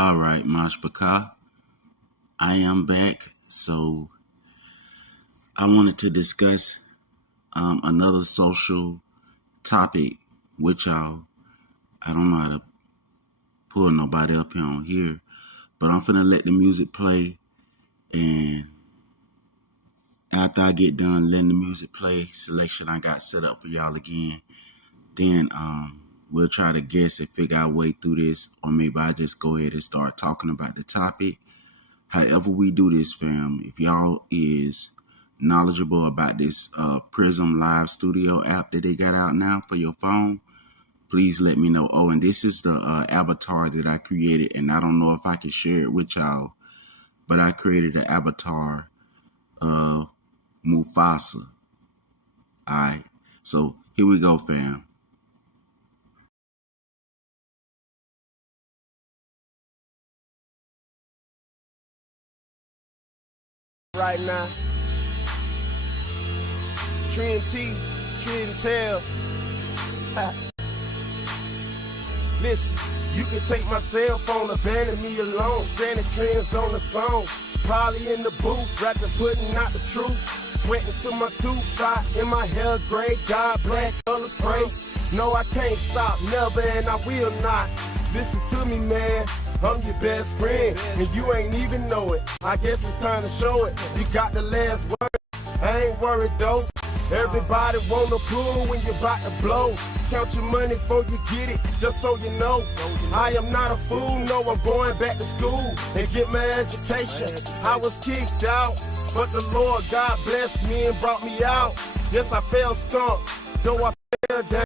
All right, Mashbaka, I am back. So I wanted to discuss another social topic with y'all. I don't know how to pull nobody up here on here, but I'm finna let the music play, and after I get done letting the music play, selection I got set up for y'all again, then we'll try to guess and figure our way through this, or maybe I just go ahead and start talking about the topic. However we do this, fam, if y'all is knowledgeable about this Prism Live Studio app that they got out now for your phone, please let me know. Oh, and this is the avatar that I created, and I don't know if I can share it with y'all, but I created an avatar of Mufasa. All right, so here we go, fam. Right now, Trinity, Tell. Listen, you can take my cell phone, abandon me alone, stranded trends on the song. Probably in the booth, rapping, putting out the truth. Sweating to my tooth, fly in my hair, gray, God, black, color spray. No, I can't stop, never, and I will not. Listen to me, man, I'm your best friend, and you ain't even know it. I guess it's time to show it. You got the last word, I ain't worried though. Everybody wanna pull when you're about to blow. Count your money before you get it, just so you know. I am not a fool, no, I'm going back to school and get my education. I was kicked out, but the Lord God blessed me and brought me out. Yes, I fell skunk, though I fell down.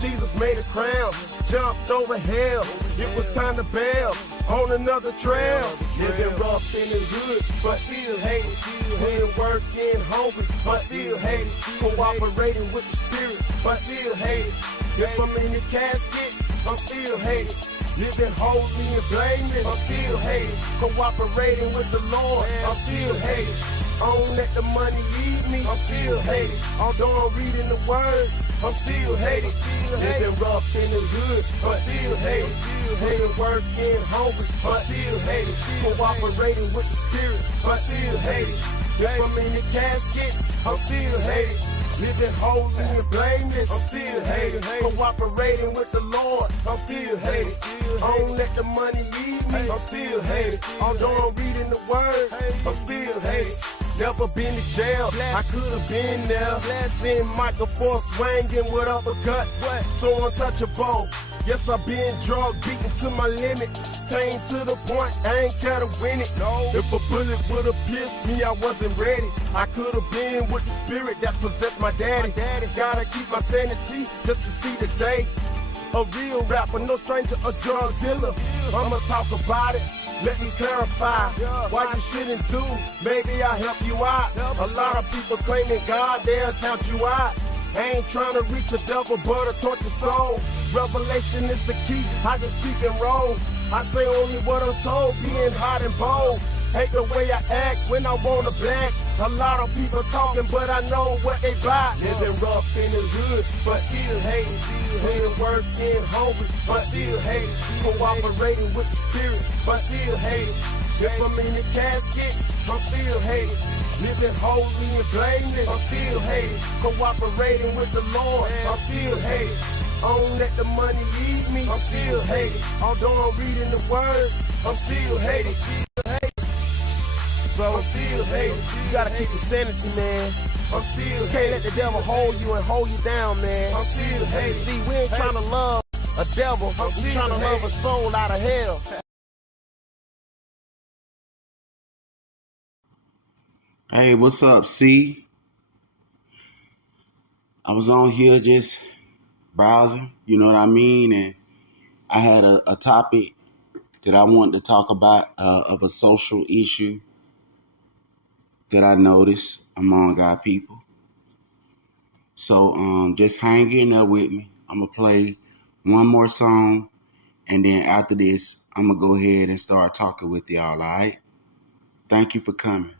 Jesus made a crown, jumped over hell. It was time to bail on another trail. Living rough in the hood, but still hate it. Been working hungry, but still hate it. Cooperating with the spirit, but still hate it. If I'm in the casket, I'm still hated. Living holy and blameless, I'm still hated. Cooperating with the Lord, I'm still hated. I don't let the money eat me, I'm still hated. Although I'm reading the word, I'm still hated. Living rough in the hood, I'm still hated. Been working hungry, I'm still hated. Cooperating with the spirit, I'm still hated. If I'm in the casket, I'm still hated. Living holy and blameless, I'm still hated. Cooperating with the Lord, I'm still hated. I don't let the money eat me, I'm still hated. Although I'm reading the word, I'm still hated. Never been to jail, I could've been there. Seen Michael Force swinging with uppercuts, so untouchable. Yes, I've been drug beaten to my limit. Came to the point, I ain't care to win it. If a bullet would've pierced me, I wasn't ready. I could've been with the spirit that possessed my daddy. Gotta keep my sanity just to see the day. A real rapper, no stranger, a drug dealer. I'ma talk about it. Let me clarify why you shouldn't do. Maybe I'll help you out. A lot of people claiming God, they'll count you out. I ain't trying to reach a devil, but a torture soul. Revelation is the key, I just speak and roll. I say only what I'm told, being hot and bold. Hate the way I act when I want to black. A lot of people talking, but I know what they buy. Living rough in the hood, but still hating. Been working hungry, but still hating. Cooperating with the spirit, but still hating. If I'm in the casket, I'm still hating. Living holy and blameless, I'm still hating. Cooperating with the Lord, I'm still hating. I don't let the money eat me, I'm still hating. Although I'm reading the word, I'm still hating. So I'm still hating. You gotta keep your sanity, man. I'm still can't let the devil hold you and hold you down, man. I'm still hating. See, we ain't trying to love a devil, we trying to love a soul out of hell. Hey, what's up, C? I was on here just browsing, you know what I mean? And I had a topic that I wanted to talk about of a social issue that I noticed among our people. So just hang in there with me. I'm going to play one more song, and then after this, I'm going to go ahead and start talking with y'all, all right? Thank you for coming.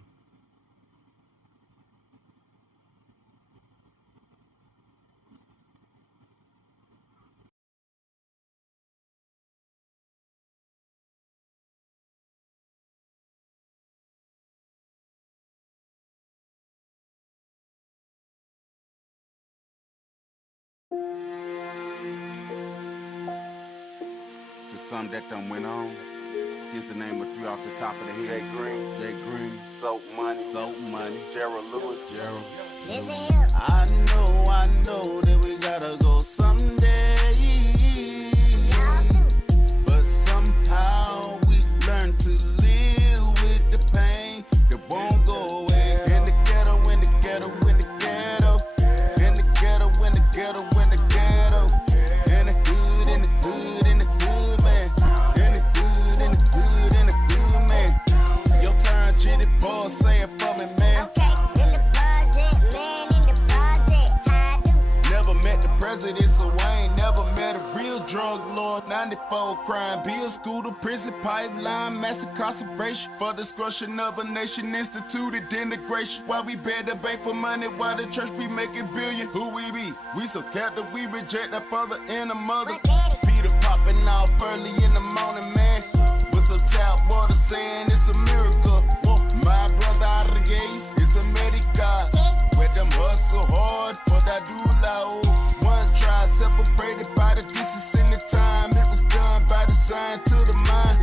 To some that done went on. Here's the name of three off the top of the head. Jay Green. Soap Money. Gerald Lewis. I know that we gotta go someday. But somehow we learn to live with the pain that won't go away. In the ghetto, in the ghetto, in the ghetto. In the ghetto, in the ghetto, in the ghetto. In the hood, in the hood, in the hood, man. In the hood, in the hood, in the hood, man. Your turn, Jitty boy, say it for me, man. President, so I ain't never met a real drug lord. 94 crime bill, school to prison pipeline, massive concentration for destruction of a nation, instituted integration. While we better beg for money, while the church be making billion. Who we be? We so captive, we reject our father and a mother. Peter popping off early in the morning, man. With some tap water saying it's a miracle. Whoa, my brother out of the gates, it's a medical. With them hustle hard, but I do loud. Try separated by the distance and the time. It was done by design to the mind.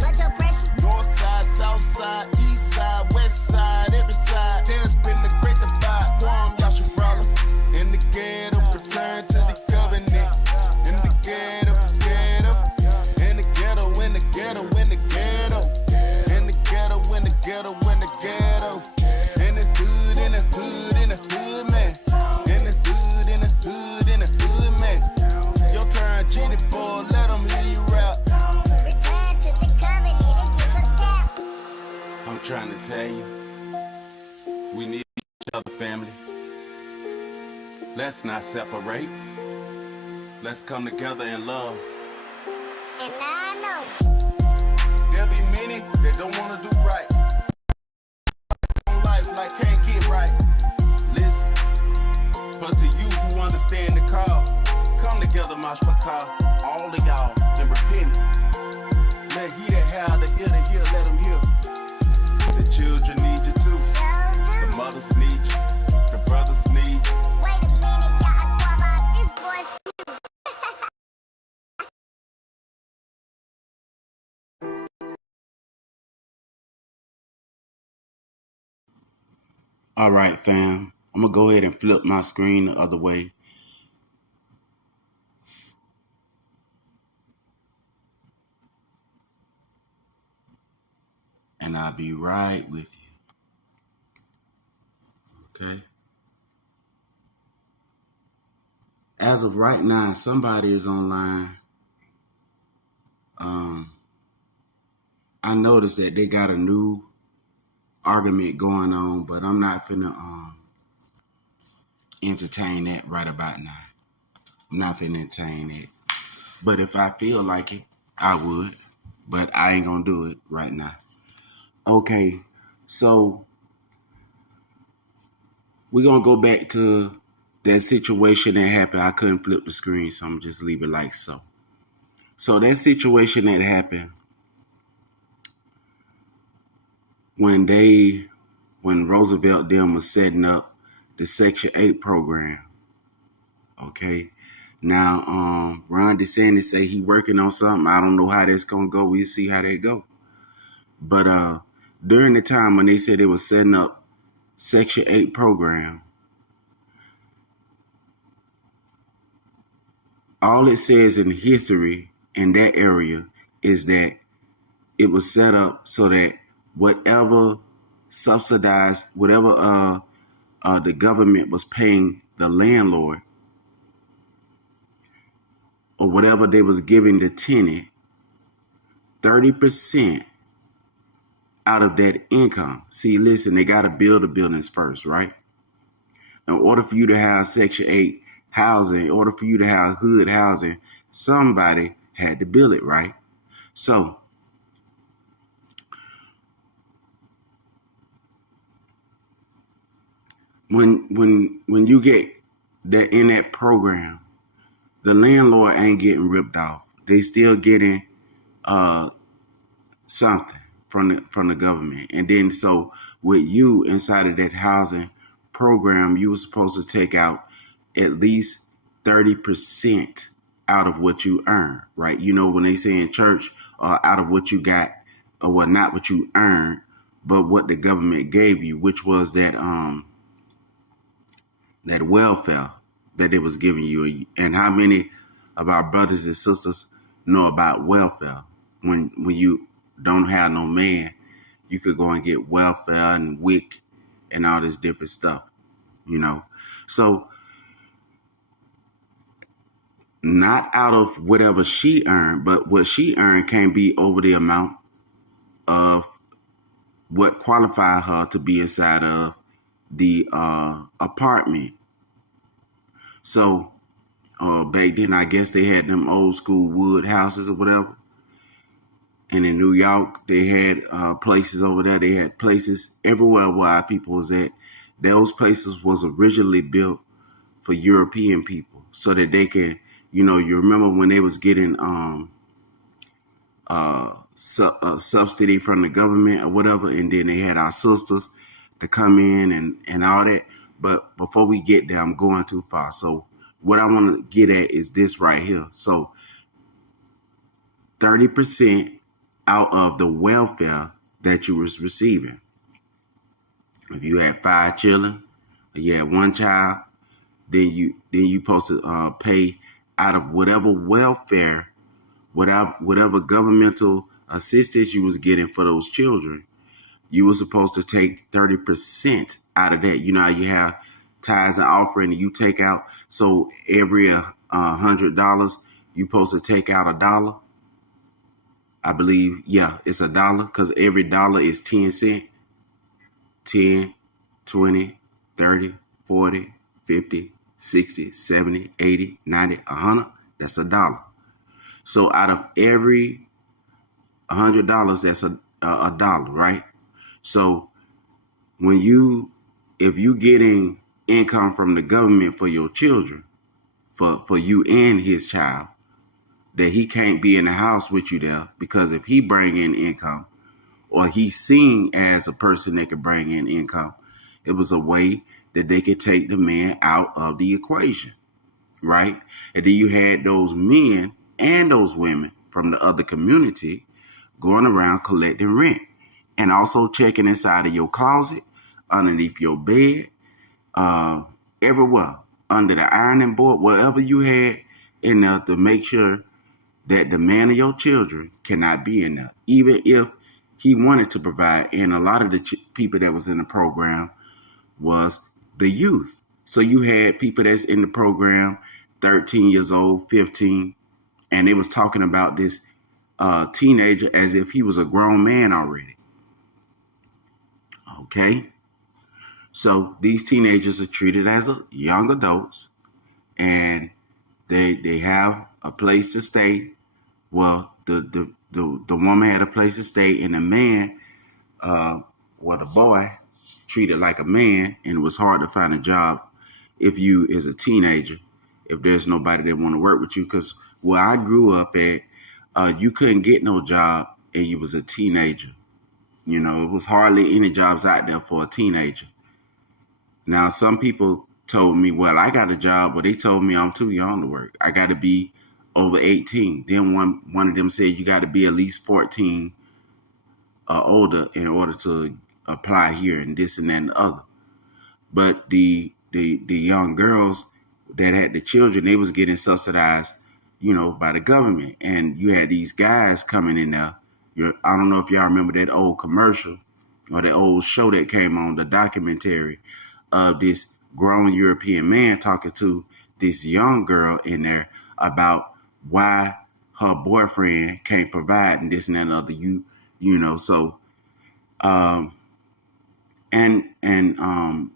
North side, south side, east side, west side, every side. There's been a great divide. Guam, Yasharala. In the ghetto, return to the covenant. In the ghetto, ghetto. In the ghetto, in the ghetto, in the ghetto. In the ghetto, in the ghetto, in the ghetto. In the hood, in the hood, in the hood, man. In the hood, in the hood, in the hood, man. Your turn, Jitty boy, let them hear you rap. Return to the covenant and get some tap. I'm trying to tell you, we need each other, family. Let's not separate. Let's come together in love. And I know There'll be many that don't want to do right. Life like can't get right. Listen, but to you who understand the call, come together, Mosh Macaw, all of y'all, and repent. Let he that have the ear to hear, let him hear. The children need you too. so The do. mothers need you. The brothers need you. Wait a minute, y'all. I thought about this boy. All right, fam. I'm going to go ahead and flip my screen the other way. And I'll be right with you. Okay? As of right now, somebody is online. I noticed that they got a new argument going on, but I'm not finna entertain that right about now. I'm not finna entertain it. But if I feel like it, I would. But I ain't gonna do it right now. Okay, so we're gonna go back to that situation that happened. I couldn't flip the screen, so I'm gonna just leave it like so. So that situation that happened when Roosevelt them was setting up the Section 8 program. Okay. Now, Ron DeSantis say he working on something. I don't know how that's gonna go. We'll see how that go. But during the time when they said they was setting up Section 8 program, all it says in history in that area is that it was set up so that whatever subsidized, whatever the government was paying the landlord, or whatever they was giving the tenant, 30% out of that income. See, listen, they got to build the buildings first, right? In order for you to have Section 8 housing, in order for you to have hood housing, somebody had to build it, right? So when you get that in that program, the landlord ain't getting ripped off. They still getting something from the government. And then so with you inside of that housing program, you were supposed to take out at least 30% out of what you earn, right? You know, when they say in church, out of what you got, or well, not what you earned, but what the government gave you, which was that welfare that it was giving you. And how many of our brothers and sisters know about welfare? When you don't have no man, you could go and get welfare and WIC and all this different stuff, you know. So not out of whatever she earned, but what she earned can't be over the amount of what qualified her to be inside of the apartment. So back then, I guess they had them old school wood houses or whatever. And in New York, they had places over there. They had places everywhere where our people was at. Those places was originally built for European people so that they can, you know, you remember when they was getting subsidy from the government or whatever, and then they had our sisters to come in and all that. But before we get there, I'm going too far. So what I want to get at is this right here. So 30% out of the welfare that you was receiving. If you had 5 children, or you had 1 child, then you supposed to pay out of whatever welfare, whatever governmental assistance you was getting for those children. You were supposed to take 30% out of that. You know how you have tithes and offering, and you take out. So every $100, you supposed to take out $1. I believe, yeah, it's $1 because every dollar is 10 cents. 10, 20, 30, 40, 50, 60, 70, 80, 90, 100. That's $1. So out of every $100, that's a dollar, right? So if you getting income from the government for your children, for you and his child, that he can't be in the house with you there, because if he bring in income, or he's seen as a person that could bring in income, it was a way that they could take the man out of the equation, right? And then you had those men and those women from the other community going around collecting rent and also checking inside of your closet, underneath your bed, everywhere, under the ironing board, wherever you had in there, to make sure that the man of your children cannot be in there, even if he wanted to provide. And a lot of the people that was in the program was the youth. So you had people that's in the program, 13 years old, 15, and they was talking about this teenager as if he was a grown man already. Okay. So these teenagers are treated as young adults, and they have a place to stay. Well, the woman had a place to stay, and the man, the boy, treated like a man, and it was hard to find a job if you is a teenager, if there's nobody that want to work with you. Because where I grew up at, you couldn't get no job and you was a teenager. You know, it was hardly any jobs out there for a teenager. Now, some people told me, well, I got a job, but they told me I'm too young to work. I got to be over 18. Then one of them said you got to be at least 14 or older in order to apply here, and this and that and the other. But the young girls that had the children, they was getting subsidized, you know, by the government. And you had these guys coming in there. I don't know if y'all remember that old commercial or the old show that came on, the documentary of this grown European man talking to this young girl in there about why her boyfriend can't provide and this and that and other. You know, so the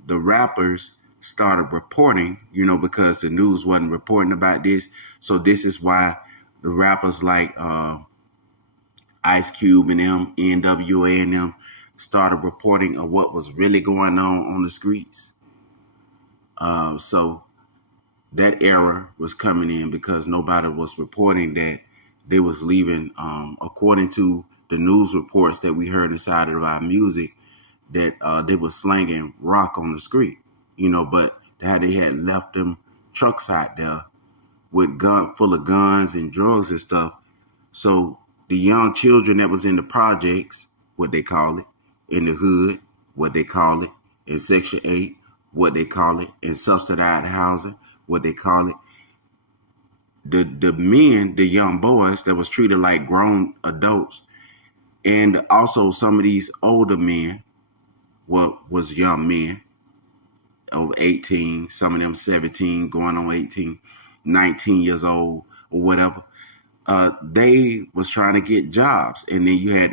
rappers started reporting, you know, because the news wasn't reporting about this. So this is why the rappers like Ice Cube and them, NWA and them, started reporting on what was really going on the streets. So that era was coming in because nobody was reporting that they was leaving, according to the news reports that we heard inside of our music, that they were slanging rock on the street, you know, but how they had left them trucks out there with full of guns and drugs and stuff. So the young children that was in the projects, what they call it, in the hood, what they call it, in Section 8, what they call it, in subsidized housing, what they call it. The men, the young boys that was treated like grown adults, and also some of these older men, was young men over 18, some of them 17, going on 18, 19 years old or whatever. They was trying to get jobs. And then you had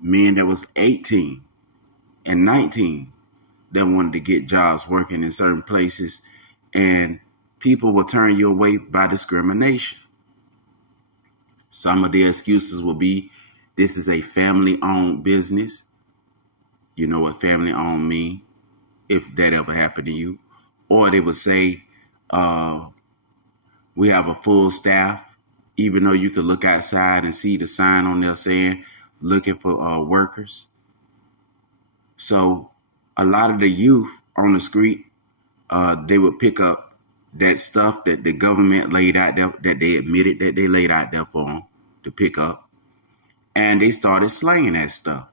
men that was 18 and 19 that wanted to get jobs working in certain places. And people will turn you away by discrimination. Some of their excuses will be, this is a family-owned business. You know what family-owned mean, if that ever happened to you. Or they would say, we have a full staff, even though you could look outside and see the sign on there saying, looking for workers. So a lot of the youth on the street, they would pick up that stuff that the government laid out there, that they admitted that they laid out there for them to pick up. And they started slanging that stuff,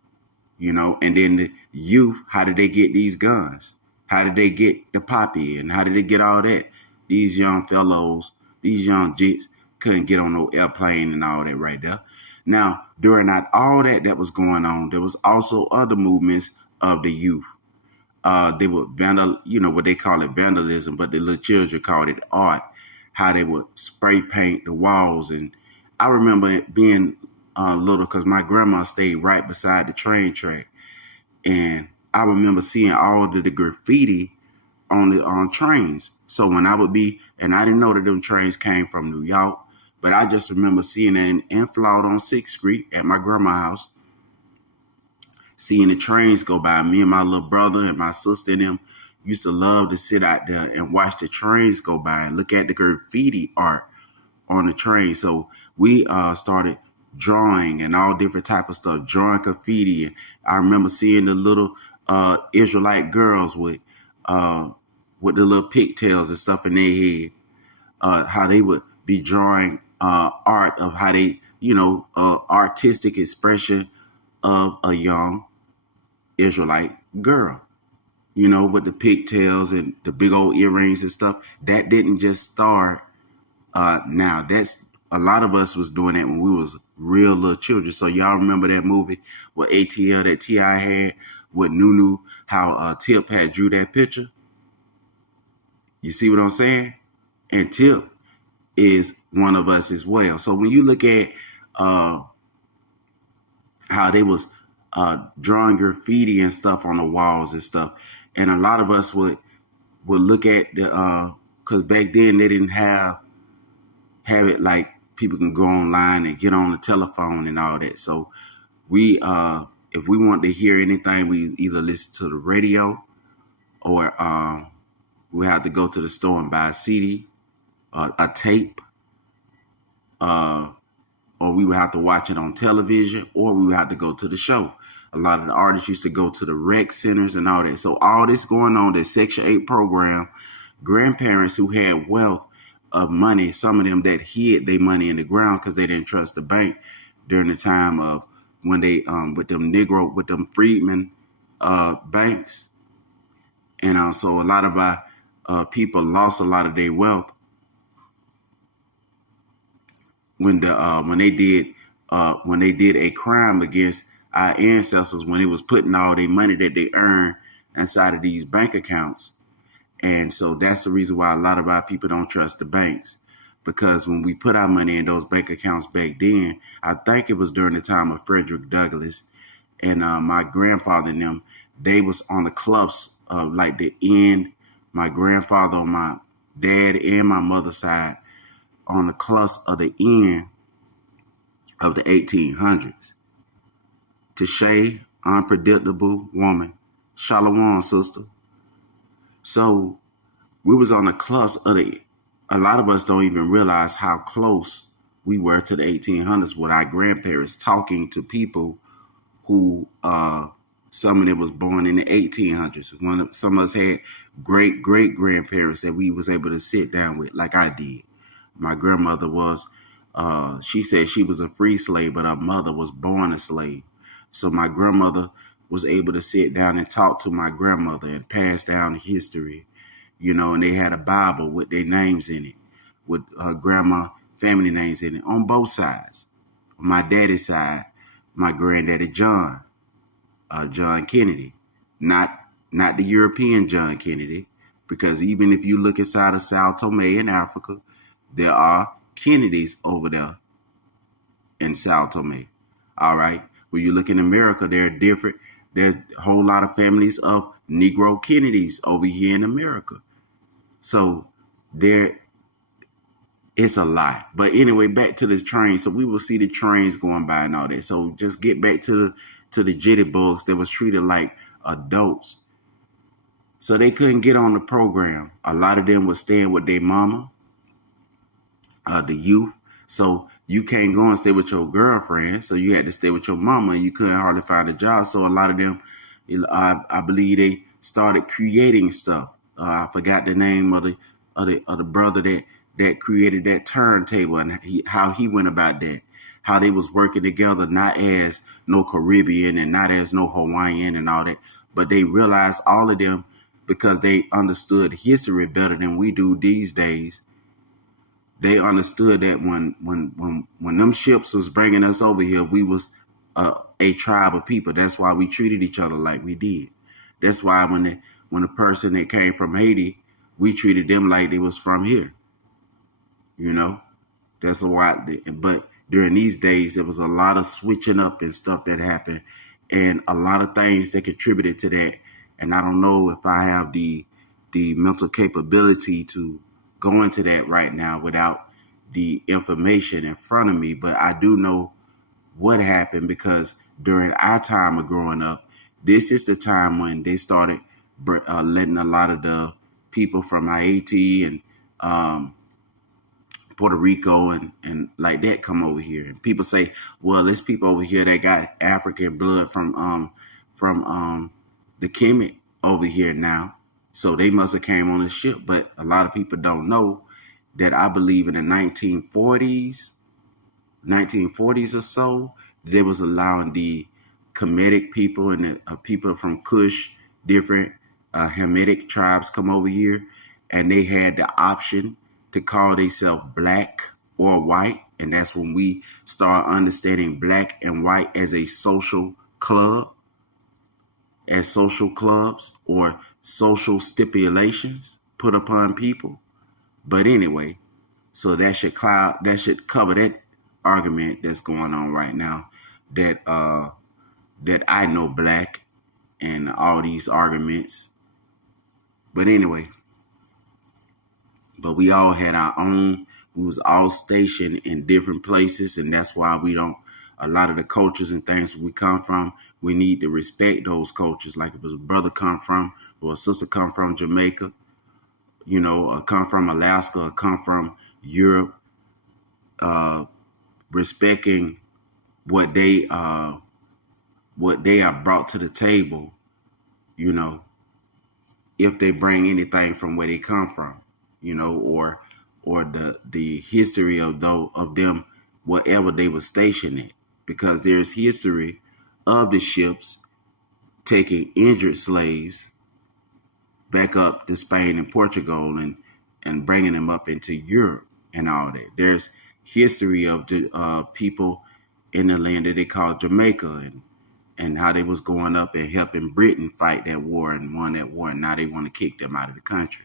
you know. And then the youth, how did they get these guns? How did they get the poppy? And how did they get all that? These young fellows, these young jits couldn't get on no airplane and all that right there. Now, during all that was going on, there was also other movements of the youth. They would what they call it vandalism, but the little children called it art, how they would spray paint the walls. And I remember it being little because my grandma stayed right beside the train track. And I remember seeing all of the graffiti on trains. So when I would be, and I didn't know that them trains came from New York, but I just remember seeing it in Florida on 6th Street at my grandma's house. Seeing the trains go by. Me and my little brother and my sister and them used to love to sit out there and watch the trains go by and look at the graffiti art on the train. So we started drawing and all different type of stuff, drawing graffiti. And I remember seeing the little Israelite girls with the little pigtails and stuff in their head, how they would be drawing art of how they, artistic expression of a young Israelite girl, with the pigtails and the big old earrings and stuff. That didn't just start now. That's a lot of us was doing that when we was real little children. So y'all remember that movie with ATL that T.I. had with Nunu, how Tip had drew that picture? You see what I'm saying? And Tip is one of us as well. So when you look at how they was drawing graffiti and stuff on the walls and stuff, and a lot of us would look at the because back then they didn't have it like people can go online and get on the telephone and all that. So we if we want to hear anything, we either listen to the radio or we have to go to the store and buy a CD, a tape, or we would have to watch it on television, or we would have to go to the show. A lot of the artists used to go to the rec centers and all that. So all this going on, the Section 8 program, grandparents who had wealth of money, some of them that hid their money in the ground because they didn't trust the bank during the time of when they, with them freedmen banks. And so a lot of our people lost a lot of their wealth when they did a crime against our ancestors, when it was putting all their money that they earned inside of these bank accounts. And so that's the reason why a lot of our people don't trust the banks, because when we put our money in those bank accounts back then, I think it was during the time of Frederick Douglass and my grandfather and them, they was on the clubs of like the end, my grandfather on my dad and my mother's side on the cusp of the end of the 1800s. Tashay, unpredictable woman. Shalom, sister. So we was on the cusp of a lot of us don't even realize how close we were to the 1800s with our grandparents talking to people who, some of them was born in the 1800s. Some of us had great grandparents that we was able to sit down with, like I did. My grandmother was, she said she was a free slave, but her mother was born a slave. So my grandmother was able to sit down and talk to my grandmother and pass down history, and they had a Bible with their names in it, with her grandma family names in it on both sides. On my daddy's side, my granddaddy John Kennedy, not the European John Kennedy, because even if you look inside of Sao Tome in Africa, there are Kennedys over there in Sao Tome. All right. When you look in America, they're different. There's a whole lot of families of Negro Kennedys over here in America. So there, it's a lot. But anyway, back to this train. So we will see the trains going by and all that. So just get back to the jitterbugs that was treated like adults. So they couldn't get on the program. A lot of them was staying with their mama, the youth. So you can't go and stay with your girlfriend. So you had to stay with your mama, and you couldn't hardly find a job. So a lot of them, I believe they started creating stuff. I forgot the name of the brother that created that turntable and how he went about that. How they was working together, not as no Caribbean and not as no Hawaiian and all that, but they realized, all of them, because they understood history better than we do these days. They understood that when them ships was bringing us over here, we was a tribe of people. That's why we treated each other like we did. That's why when a person that came from Haiti, we treated them like they was from here. That's why. But during these days, there was a lot of switching up and stuff that happened, and a lot of things that contributed to that. And I don't know if I have the mental capability to go into that right now without the information in front of me. But I do know what happened, because during our time of growing up, this is the time when they started letting a lot of the people from Haiti and Puerto Rico and like that come over here. And people say, well, there's people over here that got African blood from the Kemet over here now. So they must have came on the ship. But a lot of people don't know that I believe in the 1940s or so, they was allowing the Kemetic people and the people from Kush, different Hamitic tribes come over here, and they had the option to call themselves black or white. And that's when we start understanding black and white as a social club, as social clubs or social stipulations put upon people. But anyway, so that should cover that argument that's going on right now, that I know black and all these arguments. But anyway, but we all had our own, we was all stationed in different places, and that's why we don't, a lot of the cultures and things we come from, we need to respect those cultures. Like if a brother come from, or a sister come from Jamaica, or come from Alaska, or come from Europe, respecting what they are brought to the table, if they bring anything from where they come from, or the history of them, whatever they were stationed in, because there's history of the ships taking injured slaves back up to Spain and Portugal and bringing them up into Europe and all that. There's history of the people in the land that they call Jamaica and how they was going up and helping Britain fight that war and won that war. And now they want to kick them out of the country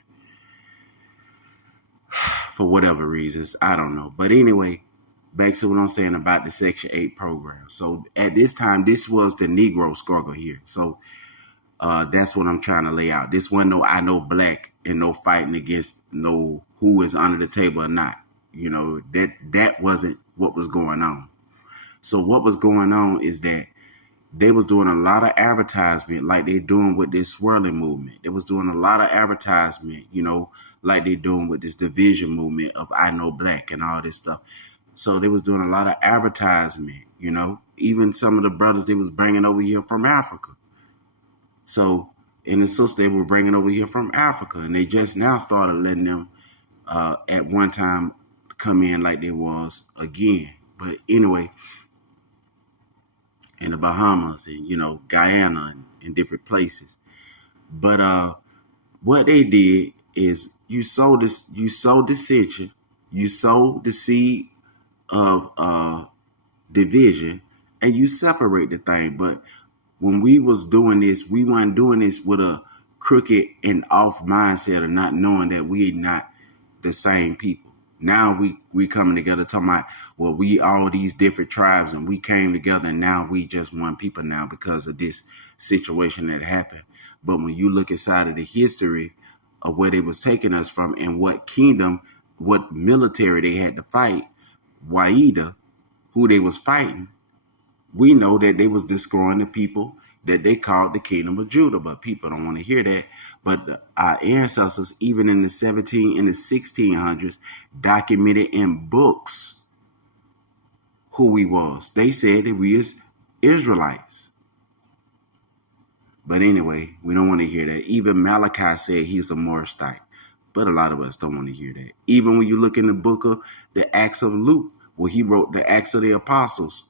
for whatever reasons. I don't know. But anyway, back to what I'm saying about the Section 8 program. So at this time, this was the Negro struggle here. So that's what I'm trying to lay out. This wasn't no I know black and no fighting against no who is under the table or not. That wasn't what was going on. So what was going on is that they was doing a lot of advertisement like they're doing with this swirling movement. They was doing a lot of advertisement, like they're doing with this division movement of I know black and all this stuff. So they was doing a lot of advertisement, even some of the brothers they was bringing over here from Africa. So in the sisters they were bringing over here from Africa, and they just now started letting them at one time come in like there was again. But anyway, in the Bahamas and, Guyana and different places. But what they did is you sow dissension, you sow the seed of division, and you separate the thing. But when we was doing this, we weren't doing this with a crooked and off mindset of not knowing that we not the same people. Now we coming together talking about, well, we all these different tribes and we came together and now we just one people now because of this situation that happened. But when you look inside of the history of where they was taking us from and what kingdom, what military they had to fight, Waida, who they was fighting, we know that they was destroying the people that they called the kingdom of Judah, but people don't want to hear that. But our ancestors, even in the 1600s, documented in books who we was. They said that we is Israelites. But anyway, we don't want to hear that. Even Malachi said he's a Morishite, but a lot of us don't want to hear that. Even when you look in the book of the Acts of Luke, where he wrote the Acts of the Apostles,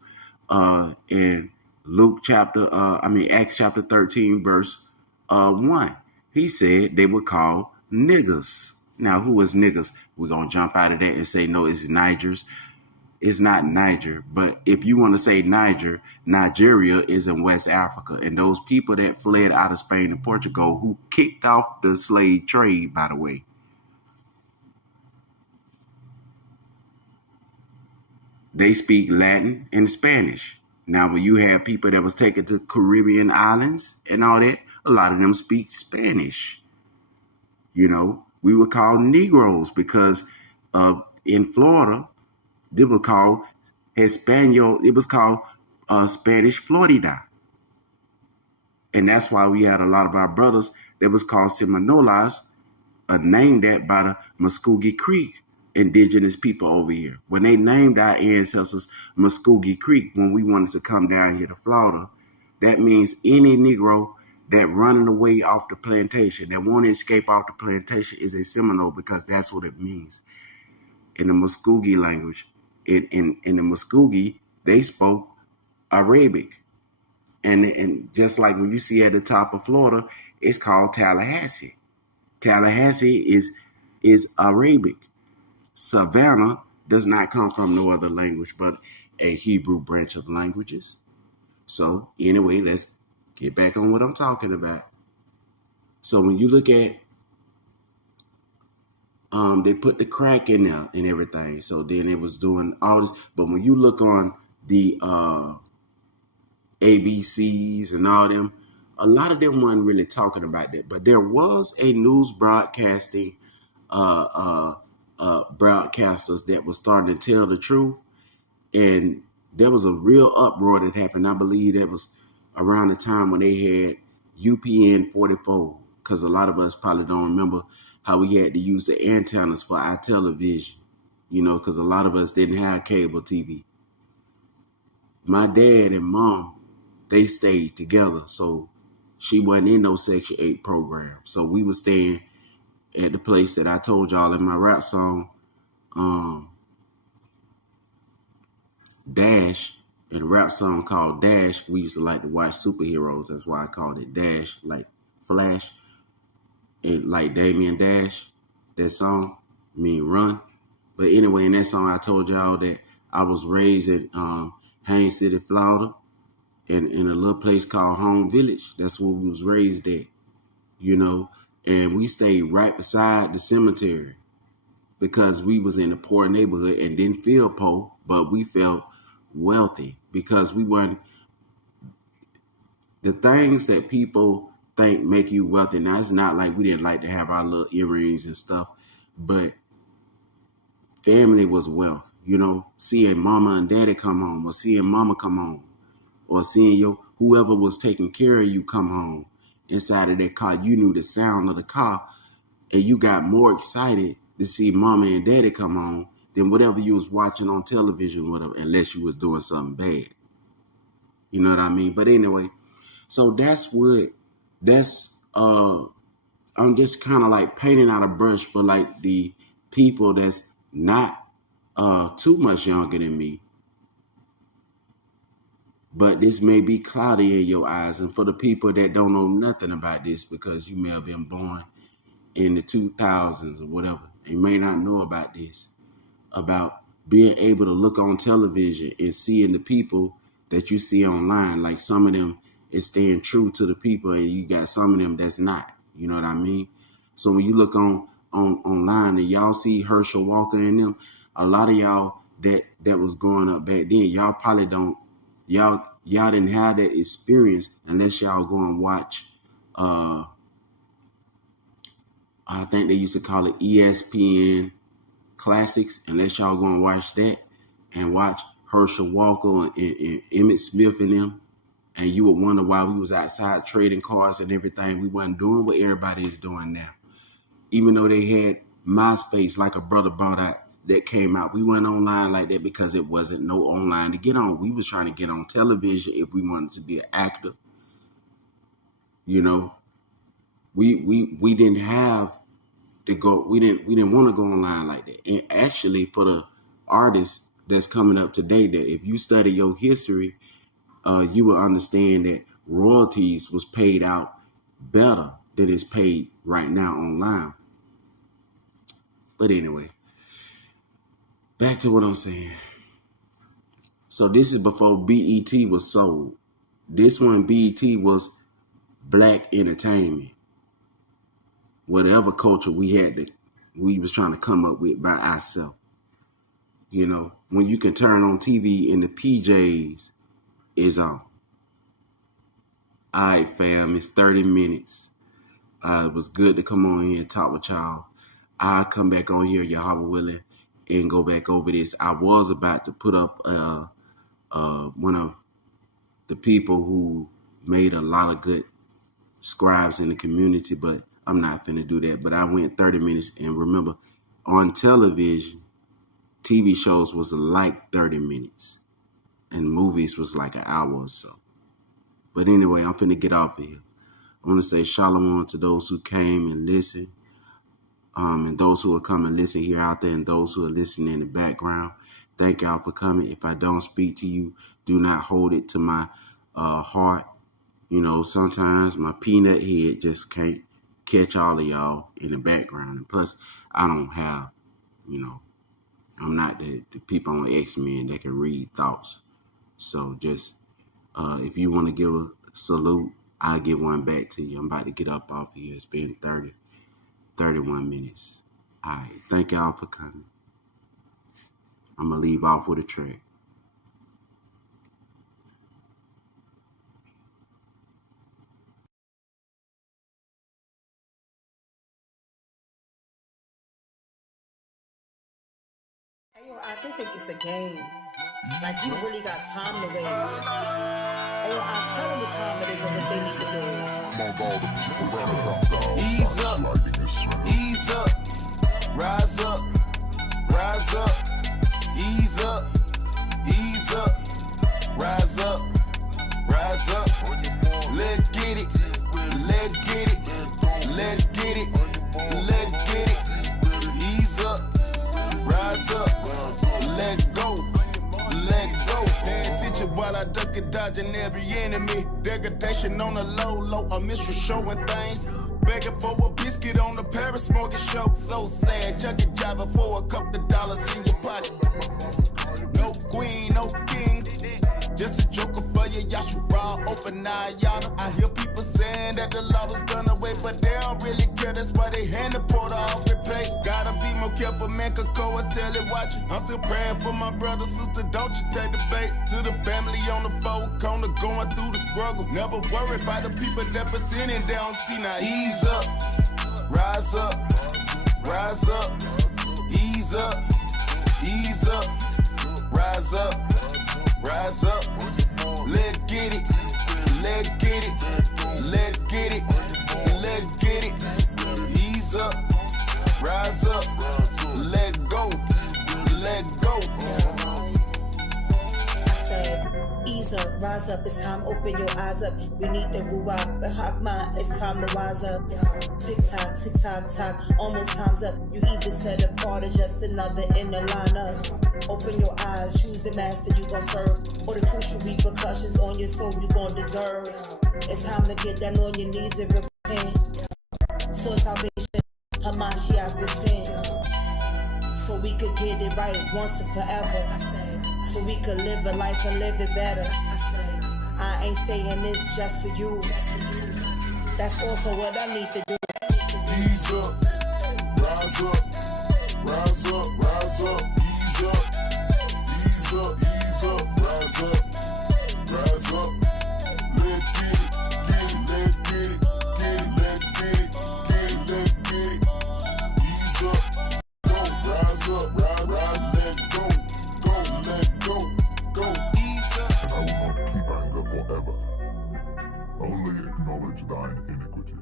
in Acts chapter 13, verse 1. He said they were called niggers. Now, who is niggers? We're going to jump out of that and say, no, it's Nigers. It's not Niger. But if you want to say Niger, Nigeria is in West Africa. And those people that fled out of Spain and Portugal, who kicked off the slave trade, by the way, they speak Latin and Spanish. Now, when you have people that was taken to Caribbean islands and all that, a lot of them speak Spanish. We were called Negroes because in Florida, they were called Espanol. It was called Spanish Florida. And that's why we had a lot of our brothers that was called Seminolas, named that by the Muskogee Creek indigenous people over here. When they named our ancestors Muskogee Creek, when we wanted to come down here to Florida, that means any Negro that running away off the plantation, that want to escape off the plantation, is a Seminole, because that's what it means in the Muskogee language. In the Muskogee, they spoke Arabic. And just like when you see at the top of Florida, it's called Tallahassee. Tallahassee is Arabic. Savannah does not come from no other language but a Hebrew branch of languages. So anyway, let's get back on what I'm talking about. So when you look at, they put the crack in there and everything. So then it was doing all this. But when you look on the ABCs and all them, a lot of them weren't really talking about that. But there was a news broadcasting broadcasters that was starting to tell the truth, and there was a real uproar that happened. I believe that was around the time when they had UPN 44, because a lot of us probably don't remember how we had to use the antennas for our television, because a lot of us didn't have cable TV. My dad and mom, they stayed together, so she wasn't in no Section 8 program. So we were staying at the place that I told y'all in my rap song, Dash, in a rap song called Dash. We used to like to watch superheroes. That's why I called it Dash, like Flash, and like Damien Dash. That song, Run. But anyway, in that song, I told y'all that I was raised in Haines City, Florida, in a little place called Home Village. That's where we was raised at, and we stayed right beside the cemetery because we was in a poor neighborhood and didn't feel poor, but we felt wealthy because we weren't. The things that people think make you wealthy. Now, it's not like we didn't like to have our little earrings and stuff, but family was wealth. Seeing mama and daddy come home, or seeing mama come home, or seeing whoever was taking care of you come home inside of that car. You knew the sound of the car, and you got more excited to see mama and daddy come home than whatever you was watching on television, whatever, unless you was doing something bad. You know what I mean? But anyway, so I'm just kind of like painting out a brush for like the people that's not too much younger than me. But this may be cloudy in your eyes. And for the people that don't know nothing about this, because you may have been born in the 2000s or whatever, they may not know about this, about being able to look on television and seeing the people that you see online. Like some of them is staying true to the people, and you got some of them that's not. You know what I mean? So when you look online and y'all see Herschel Walker and them, a lot of y'all that was growing up back then, y'all probably don't, y'all didn't have that experience unless y'all go and watch, I think they used to call it ESPN Classics, unless y'all go and watch that and watch Herschel Walker and Emmett Smith and them, and you would wonder why we was outside trading cards and everything. We wasn't doing what everybody is doing now. Even though they had MySpace, like a brother brought out, that came out, we went online like that because it wasn't no online to get on. We was trying to get on television if we wanted to be an actor. You know, we didn't have to go. We didn't want to go online like that. And actually, for the artists that's coming up today, that if you study your history, you will understand that royalties was paid out better than it's paid right now online. But anyway, back to what I'm saying. So this is before BET was sold. This one, BET was black entertainment. Whatever culture we was trying to come up with by ourselves. You know, when you can turn on TV and the PJs is on. All right, fam, it's 30 minutes. It was good to come on here and talk with y'all. I'll come back on here, Yahweh willing, and go back over this. I was about to put up one of the people who made a lot of good scribes in the community, but I'm not finna do that. But I went 30 minutes, and remember, on television, TV shows was like 30 minutes, and movies was like an hour or so. But anyway, I'm finna get off of here. I want to say shalom to those who came and listened, and those who will come and listen here out there, and those who are listening in the background. Thank y'all for coming. If I don't speak to you, do not hold it to my heart. You know, sometimes my peanut head just can't catch all of y'all in the background. And plus, I don't have, you know, I'm not the people on X-Men that can read thoughts. So just, if you want to give a salute, I'll give one back to you. I'm about to get up off here. It's been 31 minutes. All right. Thank y'all for coming. I'm going to leave off with a track. Hey, yo, I think it's a game. Like, you really got time to waste. Hey, yo, I tell them what time it is and what they need to do. Ease up, ease up, rise up, rise up, ease up, rise up, rise up. Let's get it, let's get it, let's get it, let's get it. Ease up, rise up, let go, let go. Pay attention while I duck and dodging every enemy. Degradation on the low, a mystery showing things. Begging for a biscuit on the Paris mortgage show. So sad, junkie driver for a couple of dollars in your pocket. No queen, no king, just a joker for you. Y'all should raw open eye, y'all. I hear people saying that the law was done away, but they don't really care. That's why they hand the porter off and play. Gotta be more careful, man, could go and tell it watching. I'm still praying for my brother, sister, don't you take the bait. To the family on the four corner going through the struggle. Never worry about the people that pretending they don't see. Now ease up, rise up, rise up, ease up, ease up, rise up, rise up. Let's get it, let's get it, let's get it, let's get it. Ease up, rise up, let go, let go. I said, ease rise up, it's time, open your eyes up. We need the ruach, the hakma, it's time to rise up. Tick tock, tock, almost time's up. You either set apart or just another in the lineup. Open your eyes, choose the master you gon' serve, or the crucial repercussions on your soul you gon' deserve. It's time to get down on your knees and repent for salvation, Hamashiach be sent, so we could get it right once and forever, so we could live a life and live it better. I ain't saying this just for you, that's also what I need to do. Ease up, rise up, rise up, rise up, ease up, ease up, ease up, rise up, rise up. Let's get it, let's get it, let's get it, let's get it. Ease up, go, rise up, rise, let go, go, ease up. I will not keep anger forever, only acknowledge thine iniquity.